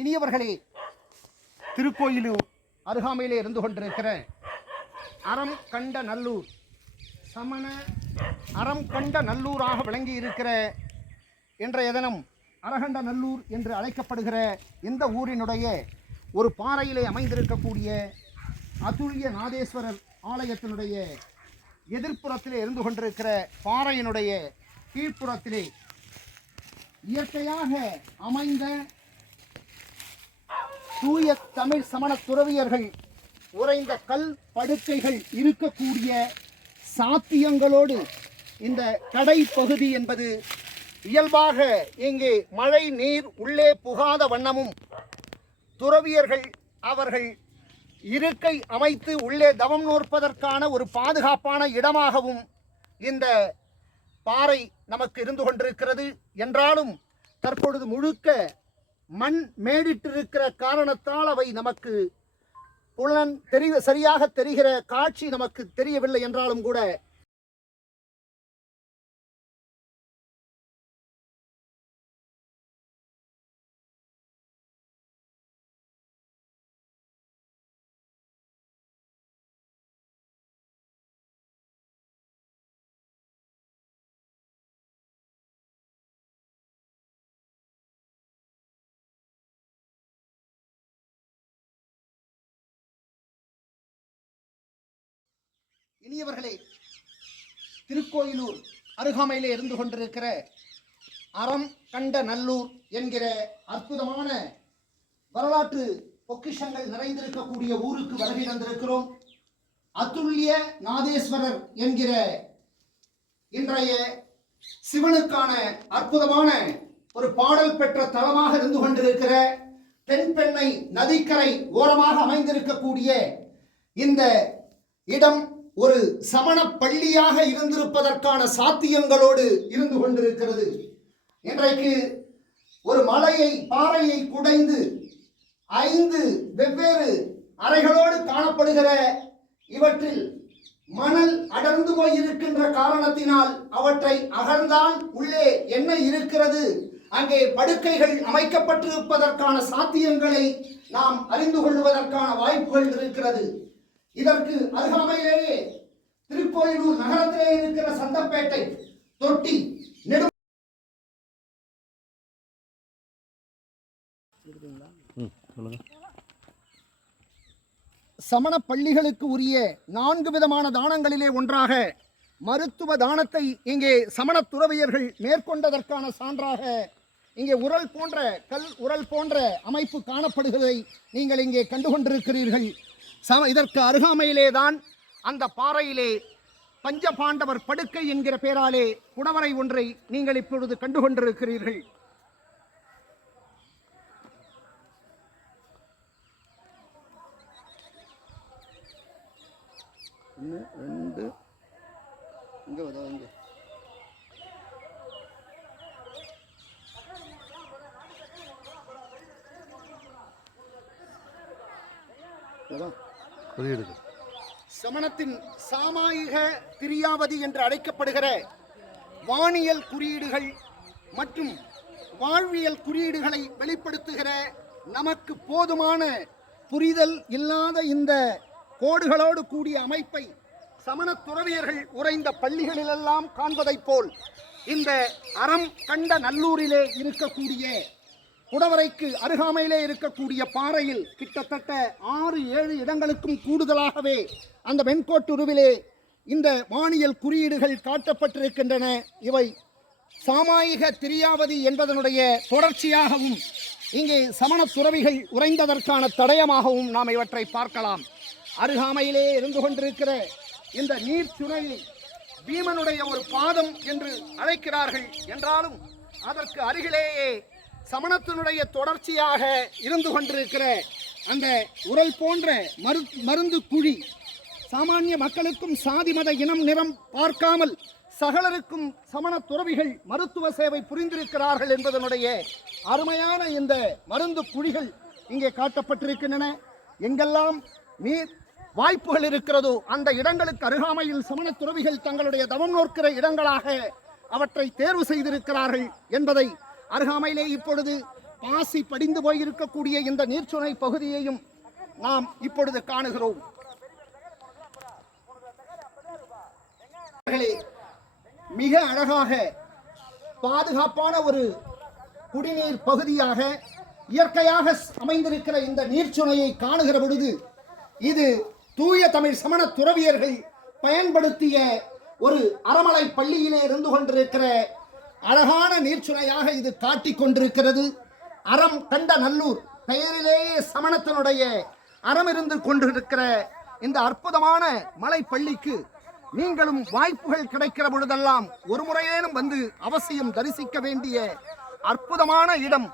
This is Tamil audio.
இனியவர்களே, திருக்கோயிலூர் அருகாமையிலே இருந்து கொண்டிருக்கிற அறம் கண்ட நல்லூர், சமண அறம் கண்ட நல்லூராக விளங்கி இருக்கிற இன்றைய தினம் அரகண்ட நல்லூர் என்று அழைக்கப்படுகிற இந்த ஊரினுடைய ஒரு பாறையிலே அமைந்திருக்கக்கூடிய அதுல்ய நாதேஸ்வரர் ஆலயத்தினுடைய எதிர்ப்புறத்திலே இருந்து கொண்டிருக்கிற பாறையினுடைய கீழ்ப்புறத்திலே இயற்கையாக அமைந்த தூய தமிழ் சமண துறவியர்கள் உறைந்த கல் படுக்கைகள் இருக்கக்கூடிய சாத்தியங்களோடு இந்த கடை பகுதி என்பது இயல்பாக இங்கே மழை நீர் உள்ளே புகாத வண்ணமும் துறவியர்கள் அவர்கள் இருக்கை அமைத்து உள்ளே தவம் நோற்பதற்கான ஒரு பாதுகாப்பான இடமாகவும் இந்த பாறை நமக்கு இருந்து கொண்டிருக்கிறது. என்றாலும் தற்பொழுது முழுக்க மண் மேடிட்டிருக்கிற காரணத்தால் அவை நமக்கு சரியாக தெரிகிற காட்சி நமக்கு தெரியவில்லை. என்றாலும் கூட இனியவர்களே, திருக்கோயிலூர் அருகாமையிலே இருந்து கொண்டிருக்கிற அறம் கண்ட நல்லூர் என்கிற அற்புதமான வரலாற்று பொக்கிஷங்கள் நிறைந்திருக்கக்கூடிய ஊருக்கு வருகை தந்திருக்கிறோம். அதுல்ய நாதேஸ்வரர் என்கிற இன்றைய சிவனுக்கான அற்புதமான ஒரு பாடல் பெற்ற தலமாக இருந்து கொண்டிருக்கிற தென்பெண்ணை நதிக்கரை ஓரமாக அமைந்திருக்கக்கூடிய இந்த இடம் ஒரு சமண பள்ளியாக இருந்திருப்பதற்கான சாத்தியங்களோடு இருந்து கொண்டிருக்கிறது. இன்றைக்கு ஒரு பாறையை குடைந்து 5 வெவ்வேறு அறைகளோடு காணப்படுகிற இவற்றில் மணல் அடர்ந்து போய் இருக்கின்ற காரணத்தினால் அவற்றை அகழ்ந்தால் உள்ளே என்ன இருக்கிறது, அங்கே படுக்கைகள் அமைக்கப்பட்டிருப்பதற்கான சாத்தியங்களை நாம் அறிந்து கொள்வதற்கான வாய்ப்புகள் இருக்கிறது. இதற்கு அருகாமையிலேயே திருக்கோயிலூர் நகரத்திலே இருக்கிற சந்தப்பேட்டை, தொட்டி, சமண பள்ளிகளுக்கு உரிய 4 விதமான தானங்களிலே ஒன்றாக மருத்துவ தானத்தை இங்கே சமண துறவியர்கள் மேற்கொண்டதற்கான சான்றாக இங்கே கல் உரல் போன்ற அமைப்பு காணப்படுவதை நீங்கள் இங்கே கண்டுகொண்டிருக்கிறீர்கள். இதற்கு அருகாமையிலே தான் அந்த பாறையிலே பஞ்சபாண்டவர் படுக்கை என்கிற பெயராலே குடவரை ஒன்றை நீங்கள் இப்பொழுது கண்டுகொண்டிருக்கிறீர்கள். சமணத்தின் சாமாயிக திரியாவதி என்று அழைக்கப்படுகிற வானியல் குறியீடுகள் மற்றும் வாழ்வியல் குறியீடுகளை வெளிப்படுத்துகிற நமக்கு போதுமான புரிதல் இல்லாத இந்த கோடுகளோடு கூடிய அமைப்பை சமண துறவியர்கள் உறைந்த பள்ளிகளிலெல்லாம் காண்பதைப் போல் இந்த அறம் கண்ட நல்லூரிலே இருக்கக்கூடிய குடவரைக்கு அருகாமையிலே இருக்கக்கூடிய பாறையில் கிட்டத்தட்ட 6-7 இடங்களுக்கும் கூடுதலாகவே அந்த வெண்கோட்டுருவிலே இந்த வானியல் குறியீடுகள் காட்டப்பட்டிருக்கின்றன. இவை சாமாயிக திரியாவதி என்பதனுடைய தொடர்ச்சியாகவும் இங்கே சமண துறவிகள் உறைந்ததற்கான தடயமாகவும் நாம் இவற்றை பார்க்கலாம். அருகாமையிலே இருந்து கொண்டிருக்கிற இந்த நீர்ச்சுனையை பீமனுடைய ஒரு பாதம் என்று அழைக்கிறார்கள். என்றாலும் அதற்கு அருகிலேயே சமணத்தினுடைய தொடர்ச்சியாக இருந்து கொண்டிருக்கிற அந்த உரல் போன்ற மருந்து குழி சாமானிய மக்களுக்கும் சாதி மத இனம் நிறம் பார்க்காமல் சகலருக்கும் சமண துறவிகள் மருத்துவ சேவை புரிந்திருக்கிறார்கள் என்பதனுடைய அருமையான இந்த மருந்து குழிகள் இங்கே காட்டப்பட்டிருக்கின்றன. எங்கெல்லாம் நீர் வாய்ப்புகள் இருக்கிறதோ அந்த இடங்களுக்கு அருகாமையில் சமண துறவிகள் தங்களுடைய தவம் நோக்கிற இடங்களாக அவற்றை தேர்வு செய்திருக்கிறார்கள் என்பதை அருகாமையிலே இப்பொழுது பாசி படிந்து போயிருக்கக்கூடிய இந்த நீர்ச்சுனை பகுதியையும் நாம் இப்பொழுது காணுகிறோம். மிக அழகாக பாதுகாப்பான ஒரு குடிநீர் பகுதியாக இயற்கையாக அமைந்திருக்கிற இந்த நீர்ச்சுனையை காணுகிற பொழுது இது தூய தமிழ் சமண துறவியர்கள் பயன்படுத்திய ஒரு அறமலை பள்ளியிலே இருந்து கொண்டிருக்கிற அழகான நீர்ச்சுனையாக இது காட்டிக் கொண்டிருக்கிறது. அறம் கண்ட நல்லூர், பெயரிலேயே சமணத்தினுடைய அறம் இருந்து கொண்டிருக்கிற இந்த அற்புதமான மலை பள்ளிக்கு நீங்களும் வாய்ப்புகள் கிடைக்கிற பொழுதெல்லாம் ஒரு முறையேனும் வந்து அவசியம் தரிசிக்க வேண்டிய அற்புதமான இடம்